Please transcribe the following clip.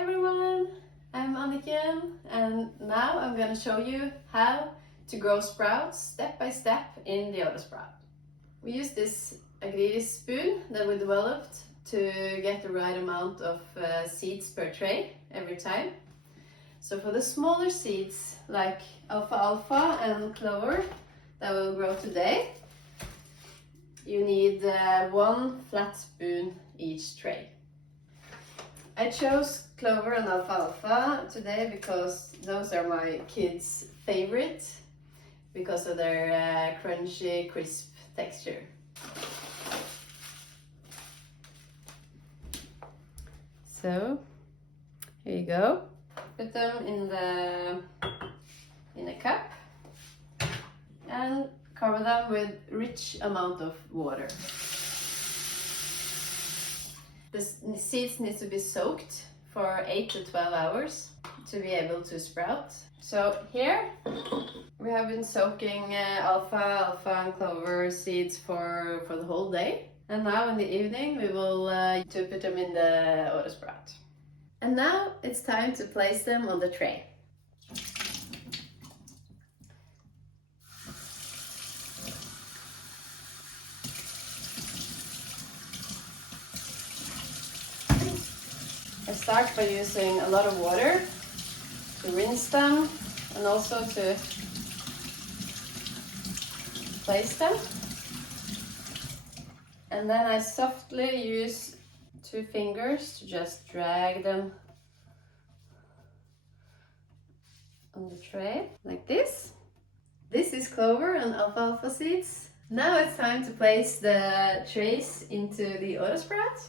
everyone, I'm Anniken and now I'm going to show you how to grow sprouts step by step in the AutoSprout. We use this Microgreens spoon that we developed to get the right amount of seeds per tray every time. So for the smaller seeds like alfalfa and clover that will grow today, you need one flat spoon each tray. I chose clover and alfalfa today because those are my kids' favorite because of their crunchy, crisp texture. So here you go. Put them in a cup and cover them with rich amount of water. The seeds need to be soaked for 8 to 12 hours to be able to sprout. So here we have been soaking alfalfa and clover seeds for the whole day. And now in the evening we will to put them in the AutoSprout. And now it's time to place them on the tray. I start by using a lot of water to rinse them and also to place them. And then I softly use 2 fingers to just drag them on the tray like this. This is clover and alfalfa seeds. Now it's time to place the trays into the AutoSprout.